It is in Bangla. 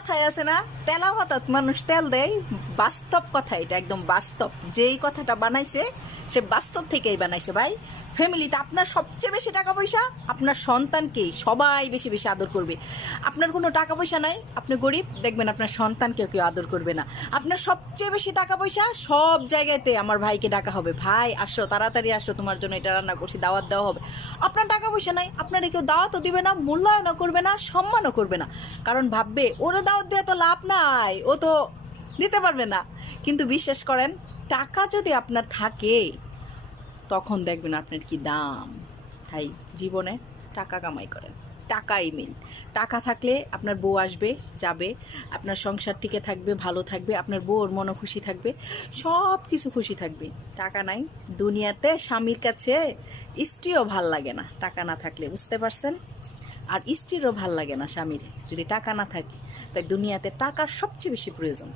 কথায় আছে না? তেলা হঠাৎ মানুষ তেল দেয়। বাস্তব কথা এটা, একদম বাস্তব। যেই কথাটা বানাইছে, সে বাস্তব থেকেই বানাইছে ভাই। ফ্যামিলিতে আপনার সবচেয়ে বেশি টাকা পয়সা আপনার সন্তানকেই সবাই বেশি বেশি আদর করবে। আপনার কোনো টাকা পয়সা নাই, আপনি গরিব, দেখবেন আপনার সন্তানকেও কেউ আদর করবে না। আপনার সবচেয়ে বেশি টাকা পয়সা সব জায়গাতে আমার ভাইকে ডাকা হবে। ভাই, আসো, তাড়াতাড়ি আসো, তোমার জন্য এটা রান্না করছি, দাওয়াত দেওয়া হবে। আপনার টাকা পয়সা নাই, আপনার কেউ দাওয়াতও দিবে না, মূল্যায়নও করবে না, সম্মানও করবে না। কারণ ভাববে, ওরা দাওয়াত দেওয়া তো লাভ নাই, ও তো দিতে পারবে না। কিন্তু বিশ্বাস করেন, টাকা যদি আপনার থাকে, তখন দেখবেন আপনার কি দাম। তাই জীবনে টাকা কামাই করেন, টাকাই মেন টাকা থাকলে আপনার বউ আসবে, যাবে, আপনার সংসার টিকে থাকবে, ভালো থাকবে, আপনার বউর মনও খুশি থাকবে সব কিছু খুশি থাকবে। টাকা নাই, দুনিয়াতে স্বামীর কাছে স্ত্রীও ভালো লাগে না, টাকা না থাকলে, বুঝতে পারছেন? আর স্ত্রীরও ভালো লাগে না স্বামীর, যদি টাকা না থাকে, তাই দুনিয়াতে টাকার সবচেয়ে বেশি প্রয়োজন।